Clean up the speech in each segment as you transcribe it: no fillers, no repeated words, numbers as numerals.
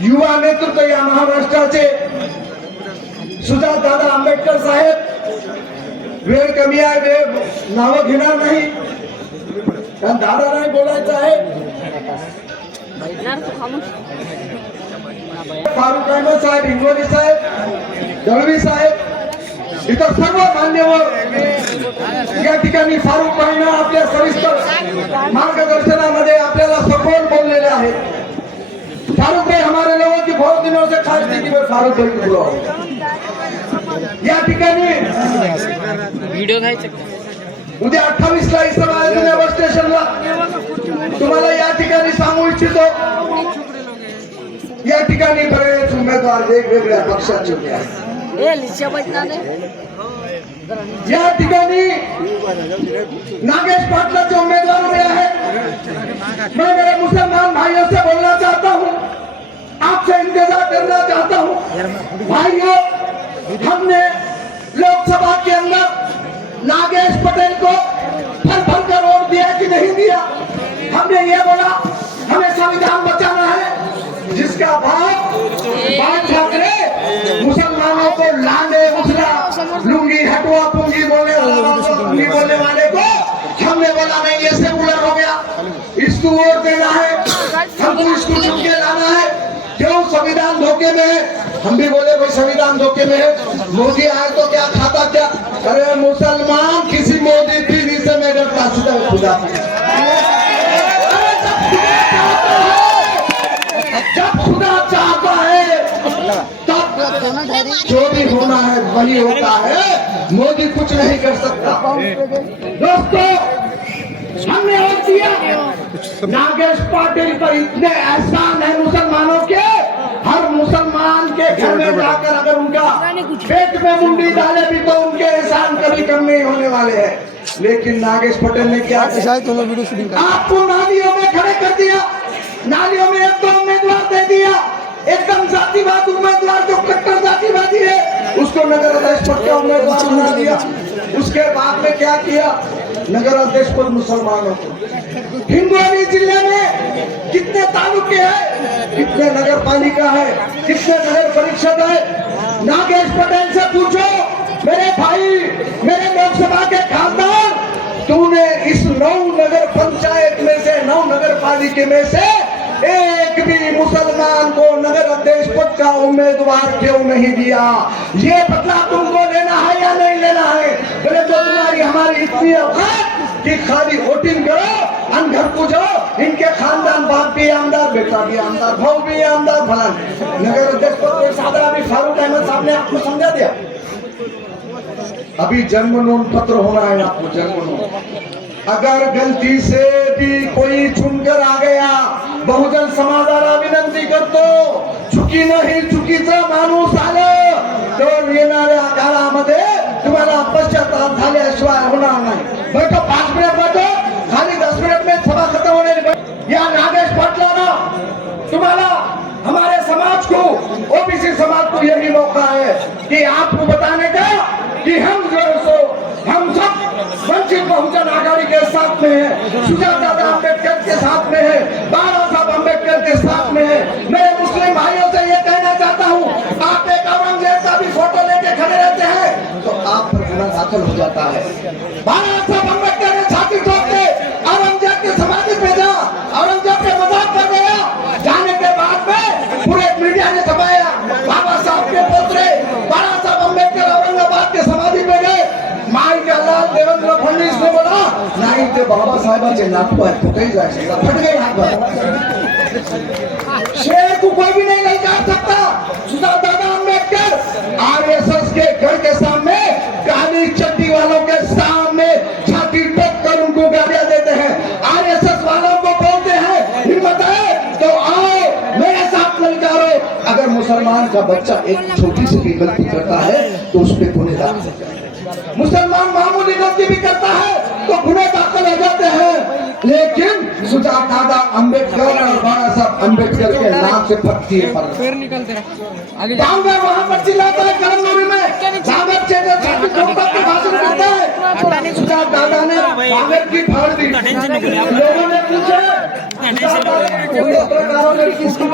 युवा नेतृत्व या महाराष्ट्राचे सुजात दादा आंबेडकर साहेब, वेळ कमी आहे, वेळ नावं घेणार नाही कारण दादा नाही बोलायचं आहे. फारुख अहमद साहेब, हिंगोली साहेब, दळवी साहेब, इतर सर्व मान्यवर या ठिकाणी फारुख भाईंना आपल्या सविस्तर मार्गदर्शनामध्ये आपल्याला सखोल बोललेले आहेत. फारुख भाई हमारे लोगों की बहुत दिनों से खास थी कि मैं फारुख भाई को बुलाऊं. या ठिकाणी उद्या 28 ला इथं आहे बस स्टेशनला. तुम्हाला या ठिकाणी सांगू इच्छितो, या ठिकाणी बरेच उमेदवार वेगवेगळ्या पक्षाचे उभे आहेत. या ठिकाणी नागेश पाटलाचे उमेदवार उभे आहेत. मैं मेरे मुसलमान भाइयों से बोलना चाहता हूँ, आपसे इंतजार करना चाहता हूँ. भाइयों, हमने लोकसभा के अंदर नागेश पटेल को फल फल कर वोट दिया कि नहीं दिया. हमने ये बोला हमें संविधान बचाना है, जिसका बाप ठाकरे मुसलमानों को लांडे मुसला लुंगी हटवा पुंगी बोलने वाले को हमने बोला नहीं, ये सेकुलर हो गया, इसको वोट देना है, हमको इसको चुन के लाना है. क्यों संविधान धोखे में है? हम भी बोले भाई संविधान धोखे में है. मोदी आए तो क्या खाता क्या? अरे मुसलमान किसी मोदी पीढ़ी से मैं डरता खुदा. जब खुदा चाहता है तब जो भी होना है वही होता है. मोदी कुछ नहीं कर सकता. दोस्तों, हमने वोट दिया. नागेश पाटिल पर इतने एहसान है मुसलमानों के, हर मुसलमान के घर में जाकर अगर उनका पेट में मुंडी डाले भी तो उनके एहसान कभी कम नहीं होने वाले हैं. लेकिन नागेश पटेल ने क्या किया? आपको नालियों में खड़े कर दिया, नालियों में एक तो उम्मीदवार दे दिया, एकदम जातिवाद उम्मीदवार जो कट्टर जातिवादी है उसको नगर अध्यक्ष पद का उम्मीदवार बना दिया. उसके बाद में क्या किया? नगर अध्यक्ष पद मुसलमानों को. हिंगोली जिले में कितने तालुके हैं, कितने नगर पालिका है, कितने नगर परिषद है? नागेश पटेल से पूछो, मेरे भाई, मेरे लोकसभा के खासदार, तूने इस 9 नगर पंचायत में से 9 नगर पालिका में से एक भी मुसलमान को नगर अध्यक्ष पद का उम्मीदवार क्यों नहीं दिया? ये बदला तुमको लेना है या नहीं लेना है? बोले तो तुम्हारी हमारी इतनी औकात कि खाली वोटिंग करो, घर को जाओ, इनके खानदान बाप भी आमदार, बेटा भी आमदार, भाव भी आमदार, भला नगर अध्यक्ष पद को सादा अभी फारूक अहमद साहब ने आपको समझा दिया. अभी जन्मनोन पत्र होना है आपको, जन्मनोन. अगर गलती से भी कोई चुनकर आ गया, बहुजन समाजाला विनंती करतो, चुकी नाही चुकीचा माणूस आलं तर येणाऱ्या काळामध्ये तुम्हाला पश्चाताप झाल्याशिवाय होणार नाही. बैठो 5 मिनट बैठो, खाली 10 मिनट में सभा खत्म होने लगी. या नागेश पाटलाना तुम्हारा हमारे समाज को, ओबीसी समाज को यही मौका है कि आपको बताने का कि हम सब वंचित बहुजन आघाड़ी के साथ में है, सुजात दादा आंबेडकर के साथ में है, बाबा साहब आंबेडकर के साथ में है. मेरे मुस्लिम भाइयों से ये कहना चाहता हूँ, आप एक औरंगजेब का भी फोटो लेके खड़े रहते हैं तो आप पर गुनाह दाखिल हो जाता है. बाबा साहब आंबेडकर ने छाती ठोक के औरंगजेब के समाधि पे जा, औरंगजेब के मजाक कर गया. जाने के बाद में पूरे मीडिया ने छपाया, बाबा साहब के पोतरे बाबा साहब आंबेडकर औरंगाबाद के समाधि पे गए. माई का लाल देवेंद्र फडणवीस ने बोला नहीं ते बाबासाहेबांचे नातू आहेत, कुठेही जायचं, फट गए हाथ पर. शेर को कोई भी नहीं जा सकता. सुजात दादा आंबेडकर आरएसएस के घर के सामने काली चड्डी वालों के सामने छाती ठोक कर उनको गालियां देते हैं. आरएसएस वालों को बोलते हैं, हिम्मत है तो आओ मेरे साथ ललकारो. अगर मुसलमान का बच्चा एक छोटी सी भी गलती करता है तो उस पर गुनाह दाखिल, मुसलमान मामूली गलती भी करता है तो गुनाह दाखिल हो जाते हैं. लेकिन सुजात दादा आंबेडकर और बाबा साहब आंबेडकर के नाम से पत्ती है वहां पर चिल्लाता है कलमनूरी में, भाषण करता है. सुजात दादा ने कागज की फाड़ दी। लोगों ने पूछा पत्रकारों ने उससे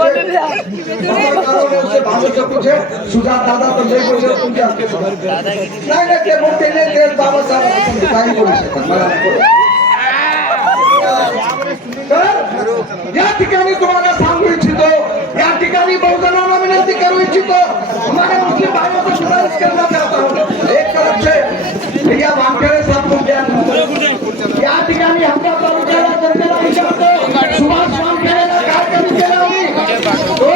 भाषण से पूछे सुजात दादा तो नहीं बोले तुमचे आमचे नाही ते मोठे नाही ते बाबासाहेब काही बोलू शकत मला नाही बोलू. तर या ठिकाणी तुम्हाला सांगू इच्छितो, या ठिकाणी बहुजनांना विनंती करू इच्छितो, हमारे मुस्लिम भाइयों को गुजारिश करना चाहता हूँ एक तरफ से भैया वानखेडे साहब को ज्ञान या ठिकाणी हमला तालुक्याला जनतेला विचारतो सुभाष वानखेडेला काय कमी केलं आम्ही तो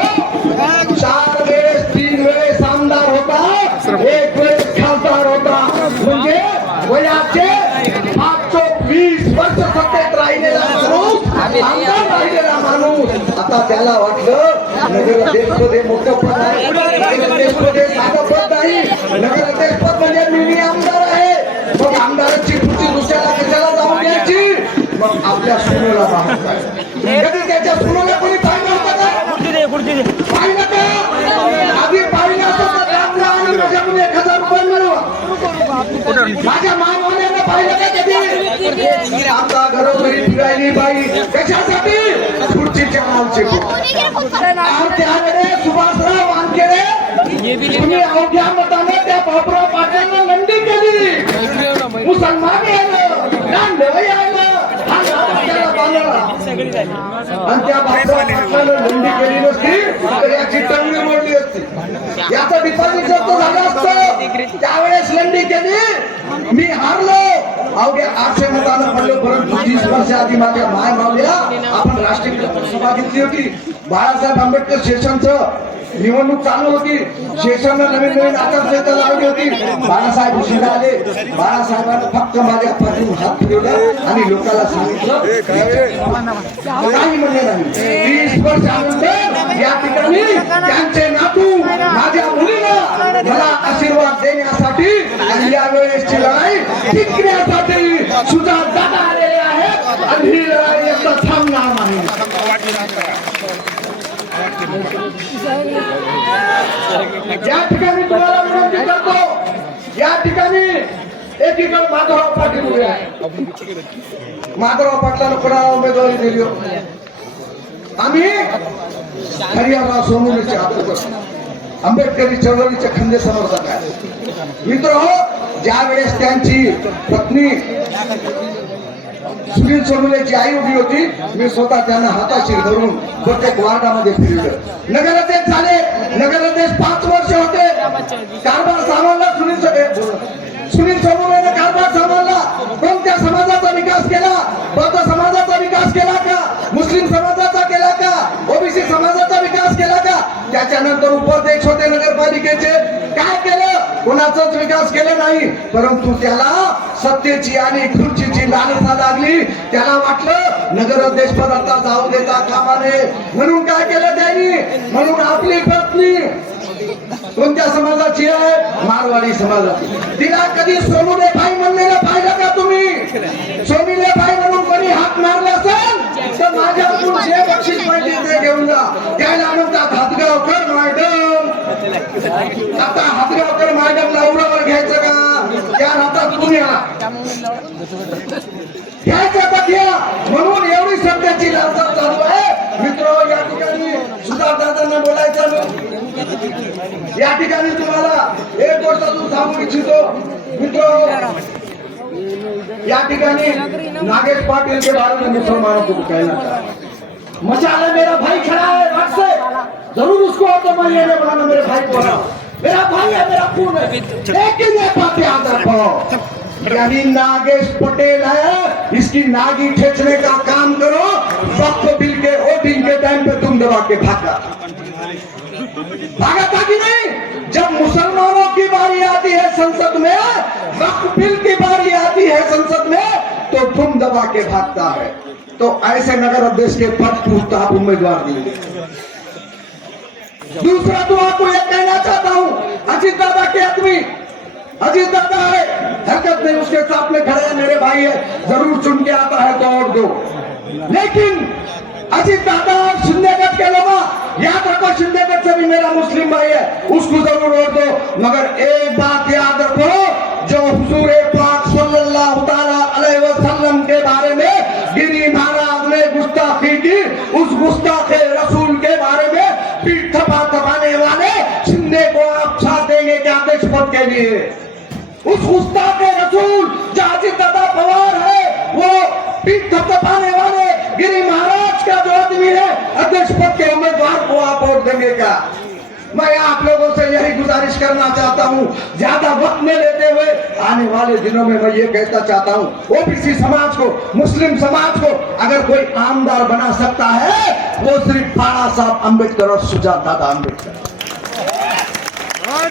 4 वेळेस 3 वेळेस आमदार होता, 1 वेळेस खासदार होता, म्हणजे वयाचे 520 वर्ष सत्तेत राहिलेला माणूस, आमदार राहिलेला माणूस. आता त्याला वाटलं नगराध्यक्षपद मोठं पद आहे, नगराध्यक्षपद साधं पद नाही, नगराध्यक्षपद म्हणजे मिनी आमदार आहे. मग आमदाराची खुर्ची दुसऱ्याला कशाला जाऊन द्यायची, मग आपल्या सुनेला बाहेर कधी त्याच्या सुनेला कोणी पाहिलं होतं का, पाहिलं का आधी पाहिलं असं तर रामला आणि माझ्याकडून 1000 रुपये मिळवा. माझ्या मामाने पाहिलं का कधी आमचा घरोघरी फिरायली बाई कशासाठी खुर्चीच्या लालची. त्यावेळेस सुभाषराव वानखेडे तुम्ही अवघ्या मताने त्या बापराव पाटलांना नंदी केली, मुसलमान आलं, नांदेवाई आलं, आणि त्या बापराव पाटलानं नंदी केली नसती तर याची टंगडी मोडली असती, याचं डिपॉझिट जप्त झालं असतं. त्यावेळेस लंडी केली, मी हारलो, अवघ्या 800 मतानं पडलो. परंतु 30 वर्ष आधी माझ्या माय मावल्या आपण राष्ट्रीय सभा घेतली होती. बाळासाहेब आंबेडकर सेशनचं निवडणूक चालू होती, सेशननं नवीन आचारसंहिता लावली होती. बाळासाहेब उशिरा आले, बाळासाहेबांनी फक्त माझ्या पाठीवर हात फिरवला आणि लोकांना सांगितलं काही म्हणले नाही. 30 वर्षानंतर या ठिकाणी त्यांचे नातू माझ्या मुलीला मला आशीर्वाद देण्यासाठी आणि यावेळेसची लढाई टिकण्यासाठी सुजात दादा आलेले आहेत आणि ही लढाई एकदा थांबणार नाही. या ठिकाणी तुम्हाला विनंती करतो, या ठिकाणी एकीकडे माधवराव पाटील उभे आहे. माधवराव पाटलांना कोणाला उमेदवारी दिली, आम्ही हरिहरराव सोनवणेचे आंबेडकरी चळवळीचे खंदे समर्थक आहे. मित्र हो, ज्या वेळेस त्यांची पत्नी सुनील सोनवणेची आई उभी होती, मी स्वतः त्यांना हाताशी धरून प्रत्येक वार्डामध्ये फिरलो. नगराध्यक्ष झाले, नगराध्यक्ष 5 वर्ष होते, कारभार सांभाळला सुनील सोनवणेने कारभार सांभाळला. कोणत्या समाजाचा विकास केला, बौद्ध समाजाचा विकास केला का, मुस्लिम समाजाचा केला का, ओबीसी समाजाचा विकास केला का. त्याच्यानंतर उपाध्यक्ष होते नगरपालिकेचे, काय केलं, कोणाचाच विकास केला नाही. परंतु त्याला सत्तेची आणि खुर्चीची लालसा लागली, त्याला वाटलं नगराध्यक्ष पद आता जाऊ देता कामा नये, म्हणून काय केलं त्यांनी, म्हणून आपली पत्नी कोणत्या समाजाची आहे, मारवाडी समाजाची, तिला कधी सोनुले भाई म्हणलेलं पाहिलं का तुम्ही, सोनुले भाई म्हणून कोणी हात मारला असेल तर माझ्याकडून जे बक्षीस पाहिजे ते घेऊन जा. त्याला म्हणतात हातगावकर मॅडम. आता हातगावकर मॅडमला उरावर घ्यायचं का, त्या हातात पुण्या घ्यायचं का घ्या, म्हणून एवढी सध्याची लालसा चालू आहे. मित्र, या ठिकाणी सुधार दादांना बोलायचं, या ठिकाणी तुम्हाला एक गोष्ट अजून सांगू इच्छितो. मित्र, या ठिकाणी नागेश पाटिल के बारे में मुसलमानों को कहना चाहता हूं, मचाले मेरा भाई खड़ा है बात से, जरूर उसको तो मैं ये बनाना, मेरे भाई को मेरा भाई है, मेरा खून है, लेकिन ये बातें याद रखो, यानी नागेश पटेल है, इसकी नागी खींचने का काम करो. वक्त बिल के वोटिंग के टाइम पे तुम दबा के भागा था कि नहीं. जब मुसलमानों की बारी आती है संसद में, वक्त बिल की बारी आती है संसद में, तो तुम दबा के भागता है. तो ऐसे नगर अध्यक्ष के पद को आप उम्मीदवार देंगे. दूसरा तो आपको यह कहना चाहता हूं, अजीत दादा के आदमी, अजीत दादा है, हरकत नहीं, उसके साथ में खड़े हैं, मेरे भाई है, जरूर चुन के आता है तो और दो. लेकिन अजीत दादा और शिंदेगढ़ के लोग याद रखो, शिंदेगढ़ से भी मेरा मुस्लिम भाई है, उसको जरूर वोट दो. मगर एक बात याद रखो, जो हुजूर पाक सल्लल्लाहु अलैहि वसल्लम के लिए। उस गुस्ताख रसूल जो अजीत दादा पवार है, वो पीठ थपथपाने वाले गिरी महाराज का जो आदमी है, अध्यक्ष पद के उम्मीदवार को आप वोट देंगे क्या? मैं आप लोगों से यही गुजारिश करना चाहता हूं, ज्यादा वक्त में लेते हुए आने वाले दिनों में मैं ये कहना चाहता हूं, ओबीसी समाज को, मुस्लिम समाज को अगर कोई आमदार बना सकता है वो सिर्फ बाबा साहब अम्बेडकर और सुजात दादा अम्बेडकर।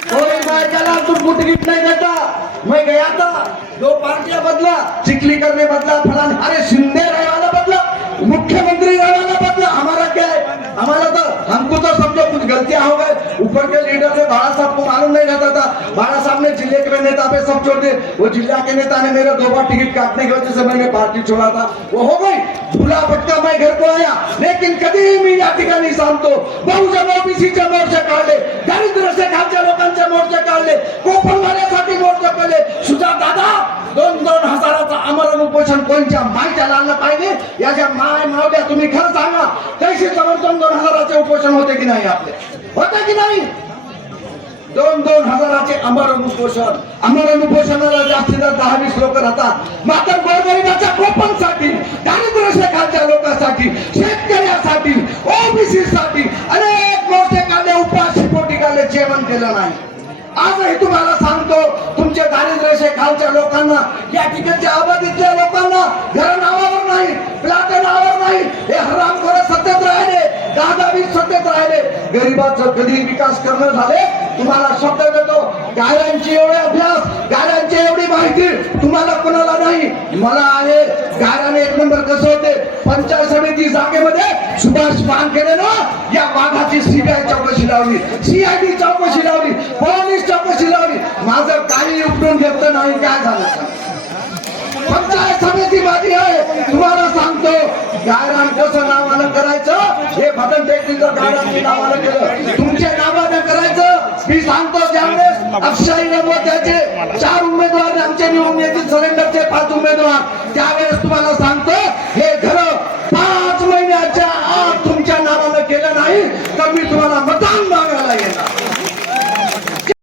कोई मैं जलालपुर टिकट नहीं देता। मैं गया था, 2 पार्टियां बदला, चिखली करने बदला, फलान, अरे शिंदे रहने वाला बदला, मुख्यमंत्री रहने वाला बदला। हमारा क्या है? हमारा तो, हमको तो समझो कुछ गलतियां हो गए, ऊपर के लीडर ने बाला साहब को मालूम नहीं रहता था, बाला साहब ने जिले के नेता पे सब छोड़ दिए। वो जिला के नेता ने मेरे 2 बार टिकट काटने की वजह से मैंने पार्टी छोड़ा था, वो हो गई भूला भटका, मैं घर को आया। लेकिन कधी मी या ठिकाणी सांगतो, बहुजन ओबीसीचे मोर्चे काढले, दारिद्र्य से खालच्या लोकांचे मोर्चे काढले, कोकणवाल्यासाठी मोर्चे केले। सुजात दादा 2-2 हजाराचा आमरण उपोषण कोणच्या मायच्या लागलं पाहिजे, याच्या माय मावल्या तुम्ही खरं सांगा, कैसे समर्थन 2 हजाराचे उपोषण होते की नाही? आपले होते की नाही? 2-2 हजाराचे आमरण उपोषणाला जास्तीत जास्त 10-20 लोक राहतात। मात्र गोरगरिबाच्या कोपणसाठी, दारिद्र्यरेषेखालच्या लोकांसाठी, शेतकऱ्यासाठी, ओबीसी साठी अनेक मोर्चे काढले, उपाशी पोटी काढले, जेवण केलं नाही। आजही तुम्हाला सांगतो, तुमच्या दारिद्र्यरेषेखालच्या लोकांना, या ठिकाणच्या आबादीतल्या लोकांना घर नावावर नाही, प्लॉट नावावर नाही, हे हरामखोर सत्तेत राहिले, 10-20 सत्तेत राहिले। गरीबाचं कधी विकास करणं झाले? तुम्हाला शब्द देतो, गाड्यांची एवढे अभ्यास, गाड्यांची एवढी माहिती तुम्हाला कोणाला नाही, मला आहे। गाड्याने 1 नंबर कसं होते? पंचायत समिती जागेमध्ये सुभाष बानखेडेनं या वाघाची सीबीआय चौकशी लावली, सीआयडी चौकशी लावली, पोलीस चौकशी लावली, माझं काही उपटून घेतलं नाही। काय झालं? पंचायत समिती माझी आहे। तुम्हाला सांगतो, गायरान कसं नावानं करायचं, हे भटन टेकडीचं गायरान नावानं केलं, तुमच्या नावानं करायचं। मी सांगतो, ज्यावेळेस अक्षयी मत द्यायचे, 4 उमेदवार आमचे निवडून येतील, सरेंडरचे 5 उमेदवार, त्यावेळेस तुम्हाला